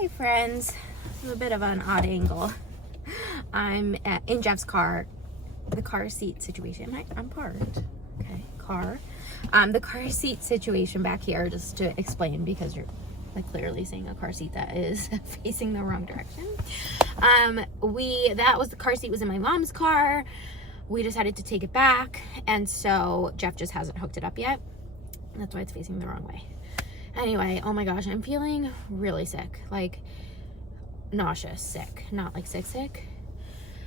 Hi friends, a bit of an odd angle. I'm in Jeff's car, the car seat situation. I'm parked. Okay, car. The car seat situation back here, just to explain, because you're like clearly seeing a car seat that is facing the wrong direction. The car seat was in my mom's car. We decided to take it back, and so Jeff just hasn't hooked it up yet. That's why it's facing the wrong way. Anyway, oh my gosh, I'm feeling really sick, like nauseous sick, not like sick.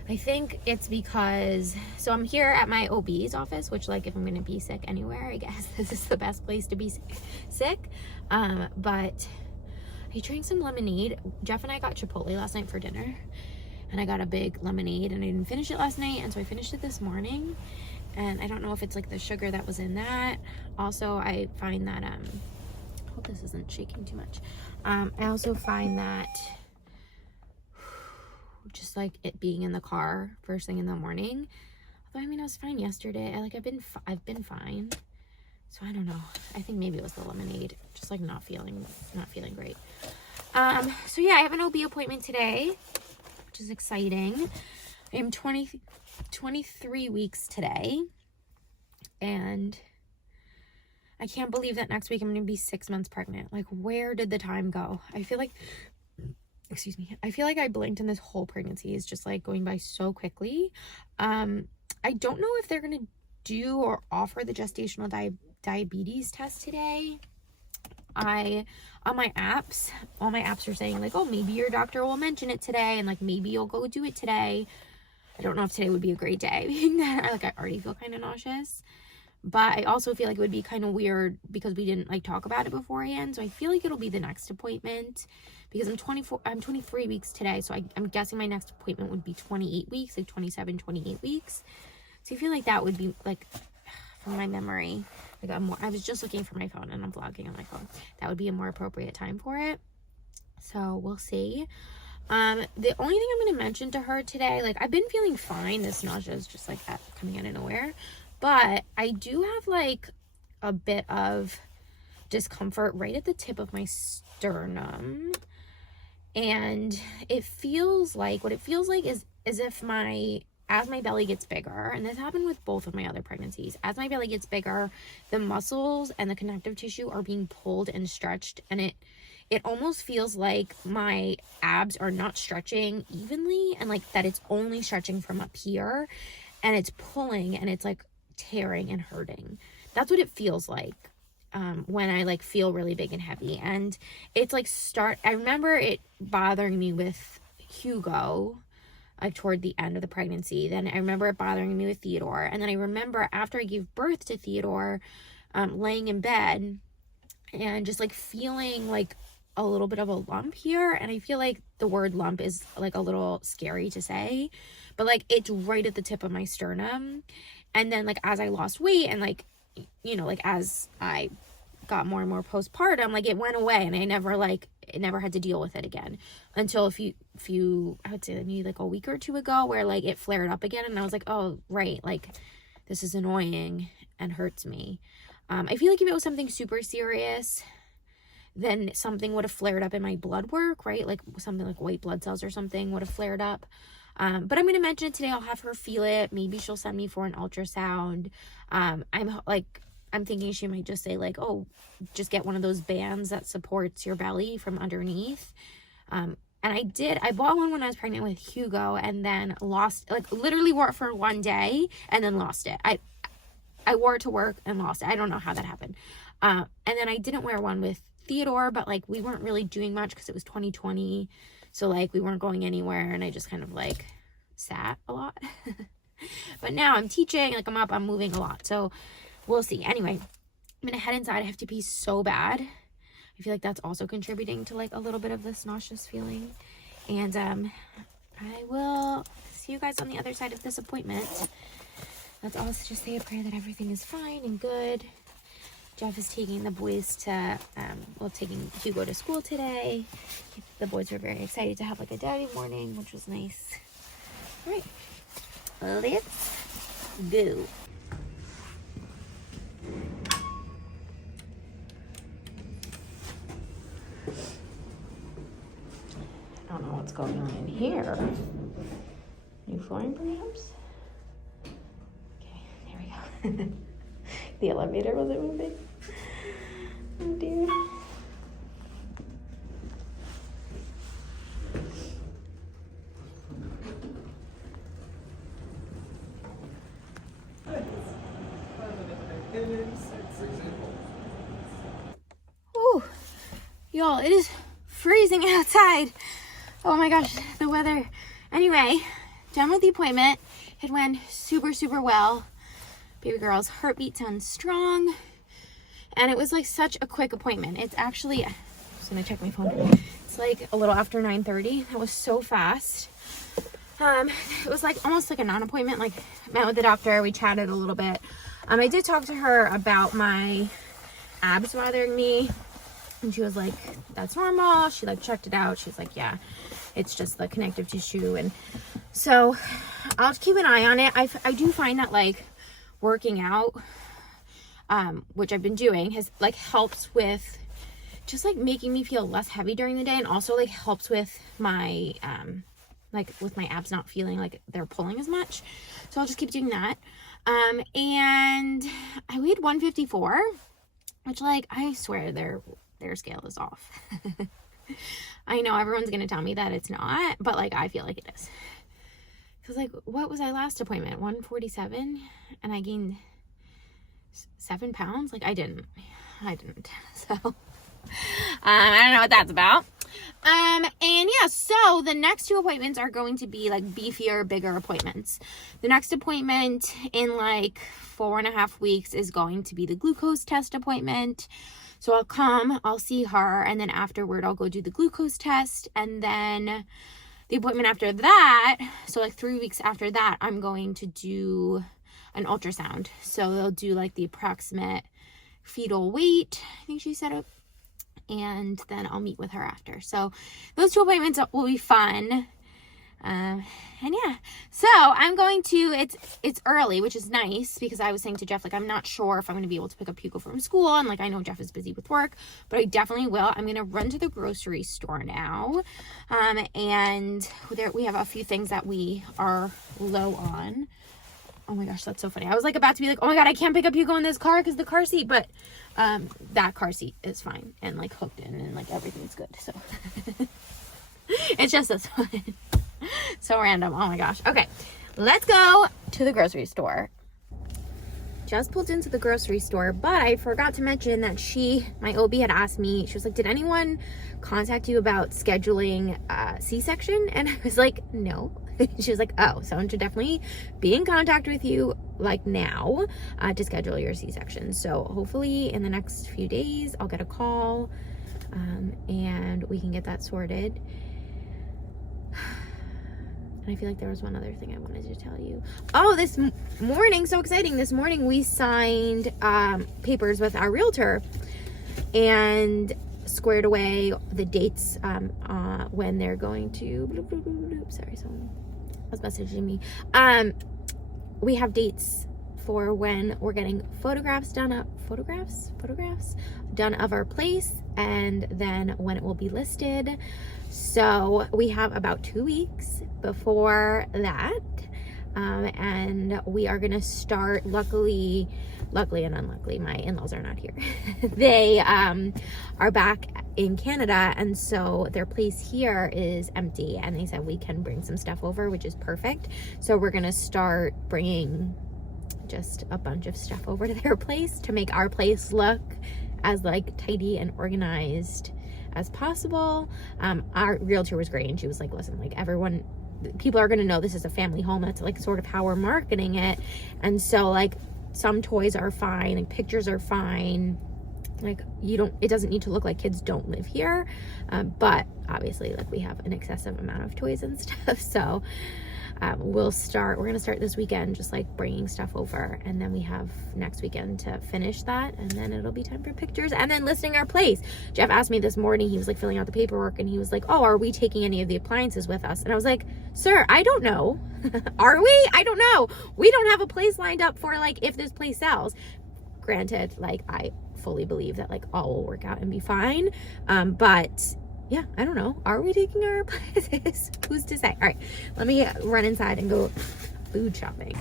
I think it's because, so I'm here at my OB's office, which, like, if I'm gonna be sick anywhere, I guess this is the best place to be sick. But I drank some lemonade. Jeff and I got Chipotle last night for dinner, and I got a big lemonade, and I didn't finish it last night, and so I finished it this morning. And I don't know if it's like the sugar that was in that. Also, I find that hope this isn't shaking too much. I also find that just like it being in the car first thing in the morning, although I mean I was fine yesterday, I've been fine, so I don't know, I think maybe it was the lemonade, just like not feeling great. So yeah, I have an OB appointment today, which is exciting. I am 23 weeks today, and I can't believe that next week I'm going to be 6 months pregnant. Like, where did the time go? I feel like I blinked, and this whole pregnancy is just like going by so quickly. I don't know if they're going to do or offer the gestational diabetes test today. On my apps, all my apps are saying like, oh, maybe your doctor will mention it today, and like maybe you'll go do it today. I don't know if today would be a great day, being that I already feel kind of nauseous. But I also feel like it would be kind of weird because we didn't like talk about it beforehand. So I feel like it'll be the next appointment, because I'm 23 weeks today. So I'm guessing my next appointment would be 28 weeks, like 27, 28 weeks. So I feel like that would be like, from my memory, like I was just looking for my phone and I'm vlogging on my phone. That would be a more appropriate time for it. So we'll see. The only thing I'm going to mention to her today, like I've been feeling fine. This nausea is just like coming out of nowhere. But I do have like a bit of discomfort right at the tip of my sternum. And it feels like, what it feels like is as if as my belly gets bigger, and this happened with both of my other pregnancies, as my belly gets bigger, the muscles and the connective tissue are being pulled and stretched, and it almost feels like my abs are not stretching evenly, and like that it's only stretching from up here, and it's pulling, and it's like tearing and hurting. That's what it feels like when I like feel really big and heavy. And it's like I remember it bothering me with Hugo toward the end of the pregnancy. Then I remember it bothering me with Theodore, and then I remember after I gave birth to Theodore, laying in bed and just like feeling like a little bit of a lump here. And I feel like the word lump is like a little scary to say, but like it's right at the tip of my sternum. And then like as I lost weight and like, you know, like as I got more and more postpartum, like it went away, and I never had to deal with it again until a few I would say maybe like a week or two ago, where like it flared up again, and I was like, oh right, like this is annoying and hurts me. I feel like if it was something super serious, then something would have flared up in my blood work, right? Like something like white blood cells or something would have flared up. But I'm going to mention it today. I'll have her feel it. Maybe she'll send me for an ultrasound. I'm thinking she might just say like, oh, just get one of those bands that supports your belly from underneath. And I bought one when I was pregnant with Hugo, and then lost, like literally wore it for one day and then lost it. I wore it to work and lost it. I don't know how that happened. And then I didn't wear one with Theodore, but like we weren't really doing much because it was 2020. So like we weren't going anywhere, and I just kind of like sat a lot. But now I'm teaching, like I'm moving a lot. So we'll see. Anyway, I'm gonna head inside. I have to pee so bad. I feel like that's also contributing to like a little bit of this nauseous feeling. And I will see you guys on the other side of this appointment. Let's also just say a prayer that everything is fine and good. Jeff is taking the boys to, taking Hugo to school today. The boys were very excited to have like a daddy morning, which was nice. All right, let's go. I don't know what's going on in here. New flooring, perhaps? Okay, there we go. The elevator wasn't moving. Oh dear. Ooh, y'all, it is freezing outside. Oh my gosh, the weather. Anyway, done with the appointment. It went super, super well. Baby girl's heartbeat sounds strong. And it was like such a quick appointment. It's actually, I'm just gonna check my phone. It's like a little after 9:30. That was so fast. It was like almost like a non-appointment. Like, met with the doctor, we chatted a little bit. I did talk to her about my abs bothering me, and she was like, that's normal. She like checked it out. She's like, yeah, it's just the connective tissue. And so I'll keep an eye on it. I do find that like working out, which I've been doing, has like helps with just like making me feel less heavy during the day, and also like helps with my like with my abs not feeling like they're pulling as much. So I'll just keep doing that. And I weighed 154, which like I swear their scale is off. I know everyone's gonna tell me that it's not, but like I feel like it is. Cause like, what was I last appointment? 147, and I gained 7 pounds. Like I didn't. So I don't know what that's about. And yeah, so the next 2 appointments are going to be like beefier, bigger appointments. The next appointment in like 4.5 weeks is going to be the glucose test appointment. So I'll see her, and then afterward I'll go do the glucose test, and then the appointment after that, so like 3 weeks after that, I'm going to do an ultrasound. So they'll do like the approximate fetal weight, I think she said it, and then I'll meet with her after. So those 2 appointments will be fun. And yeah, so I'm going to, it's early, which is nice, because I was saying to Jeff, like, I'm not sure if I'm going to be able to pick up Hugo from school, and like, I know Jeff is busy with work, but I definitely will. I'm going to run to the grocery store now. And we have a few things that we are low on. Oh my gosh, that's so funny. I was like about to be like, oh my God, I can't pick up Hugo in this car because the car seat, but that car seat is fine and like hooked in and like everything's good. So it's just this one. So random. Oh my gosh. Okay, let's go to the grocery store. Just pulled into the grocery store, but I forgot to mention that my OB had asked me, she was like, did anyone contact you about scheduling a C-section? And I was like, no. She was like, oh, someone should definitely be in contact with you like now to schedule your C-section. So hopefully in the next few days I'll get a call and we can get that sorted. And I feel like there was one other thing I wanted to tell you. Oh, this morning, so exciting. This morning we signed papers with our realtor and squared away the dates when they're going to, sorry, someone was messaging me. We have dates for when we're getting photographs done of our place, and then when it will be listed. So we have about 2 weeks before that, and we are gonna start. Luckily and unluckily, my in-laws are not here. They are back in Canada, and so their place here is empty, and they said we can bring some stuff over, which is perfect. So we're gonna start bringing just a bunch of stuff over to their place to make our place look as like tidy and organized as possible. Our realtor was great, and she was like, listen, like people are gonna know this is a family home. That's like sort of how we're marketing it. And so like some toys are fine, like pictures are fine, like it doesn't need to look like kids don't live here, but obviously like we have an excessive amount of toys and stuff. So we're gonna start this weekend just like bringing stuff over, and then we have next weekend to finish that, and then it'll be time for pictures and then listing our place. Jeff asked me this morning, he was like filling out the paperwork, and he was like, oh, are we taking any of the appliances with us? And I was like, sir, I don't know. Are we? I don't know. We don't have a place lined up for like if this place sells. Granted, like I fully believe that like all will work out and be fine, but yeah, I don't know. Are we taking our classes? Who's to say? All right, let me run inside and go food shopping.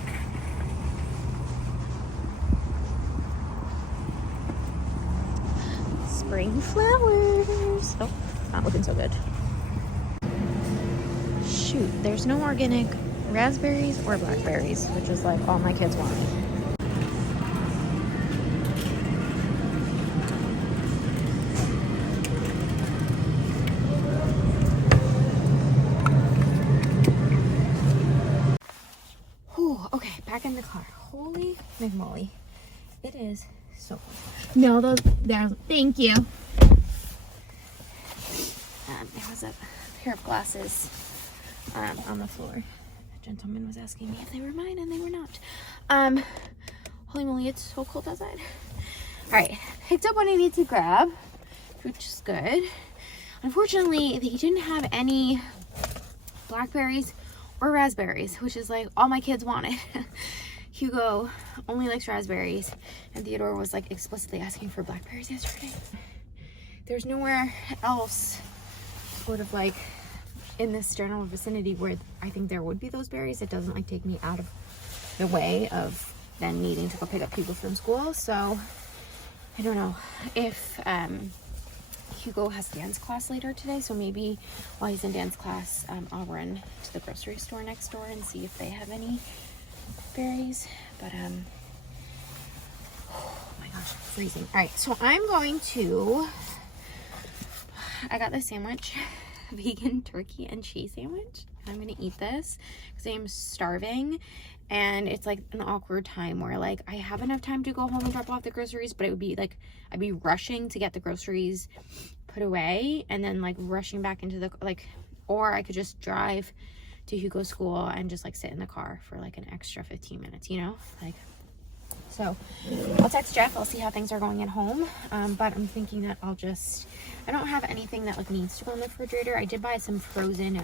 Spring flowers. Oh, not looking so good. Shoot, there's no organic raspberries or blackberries, which is like all my kids want. Whew, okay, back in the car. Holy McMolly. It is so cold. No, there's, thank you. There was a pair of glasses on the floor. A gentleman was asking me if they were mine, and they were not. Holy moly, it's so cold outside. All right, picked up what I need to grab, which is good. Unfortunately, they didn't have any blackberries or raspberries, which is like all my kids wanted. Hugo only likes raspberries, and Theodore was like explicitly asking for blackberries yesterday. There's nowhere else sort of like in this general vicinity where I think there would be those berries. It doesn't like take me out of the way of then needing to go pick up Hugo from school. So I don't know if Hugo has dance class later today, so maybe while he's in dance class, I'll run to the grocery store next door and see if they have any berries. But oh my gosh, freezing. All right, so I'm going to, I got this sandwich, vegan turkey and cheese sandwich. I'm gonna eat this because I am starving, and it's like an awkward time where like I have enough time to go home and drop off the groceries, but it would be like I'd be rushing to get the groceries put away and then like rushing back into the like, or I could just drive to Hugo's school and just like sit in the car for like an extra 15 minutes, you know, like. So I'll text Jeff, I'll see how things are going at home, but I'm thinking that I'll just, I don't have anything that like needs to go in the refrigerator. I did buy some frozen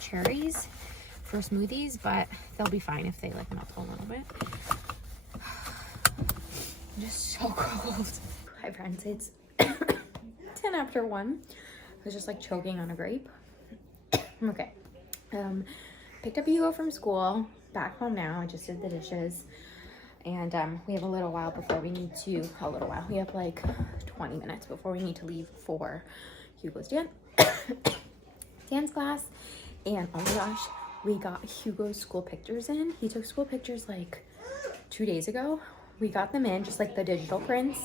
cherries for smoothies, but they'll be fine if they like melt a little bit. I'm just so cold. Hi friends, it's 10 after 1. I was just like choking on a grape. Okay, picked up Hugo from school, back home now. I just did the dishes. And we have a little while before we need to, we have like 20 minutes before we need to leave for Hugo's dance class. And oh my gosh, we got Hugo's school pictures in. He took school pictures like 2 days ago. We got them in, just like the digital prints.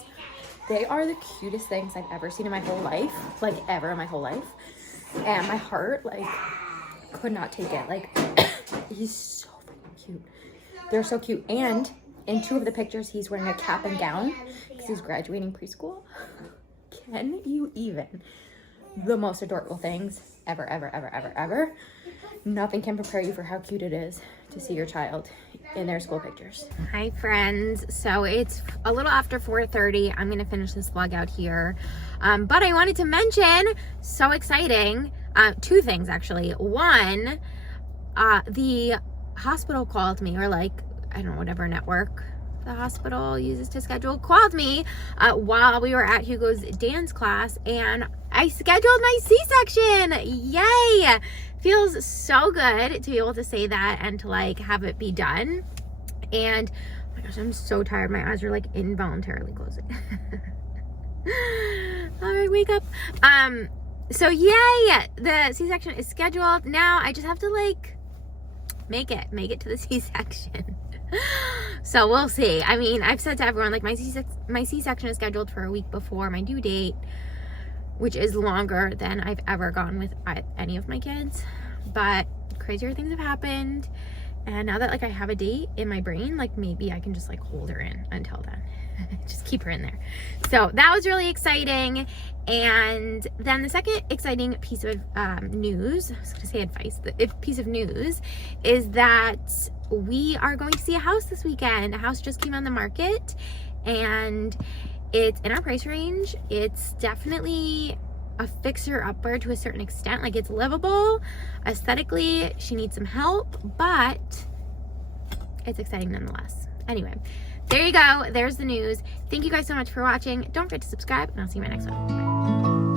They are the cutest things I've ever seen in my whole life, like ever in my whole life. And my heart like could not take it. Like he's so freaking cute. They're so cute. And in 2 of the pictures, he's wearing a cap and gown because he's graduating preschool. Can you even? The most adorable things ever, ever, ever, ever, ever. Nothing can prepare you for how cute it is to see your child in their school pictures. Hi friends. So it's a little after 4:30. I'm going to finish this vlog out here. But I wanted to mention, so exciting, 2 things actually. One, the hospital called me, or like, I don't know, whatever network the hospital uses to schedule, called me while we were at Hugo's dance class, and I scheduled my C-section. Yay! Feels so good to be able to say that and to like have it be done. And oh my gosh, I'm so tired. My eyes are like involuntarily closing. All right, wake up. So yay! The C-section is scheduled. Now I just have to like make it to the C-section. So we'll see. I mean, I've said to everyone, like, my C-section is scheduled for a week before my due date, which is longer than I've ever gone with any of my kids. But crazier things have happened, and now that like I have a date in my brain, like maybe I can just like hold her in until then. Just keep her in there. So that was really exciting. And then the second exciting piece of news, I was going to say advice, the piece of news is that we are going to see a house this weekend. A house just came on the market, and it's in our price range. It's definitely a fixer-upper to a certain extent. Like, it's livable. Aesthetically, she needs some help, but it's exciting nonetheless. Anyway, there you go. There's the news. Thank you guys so much for watching. Don't forget to subscribe, and I'll see you in my next one. Bye.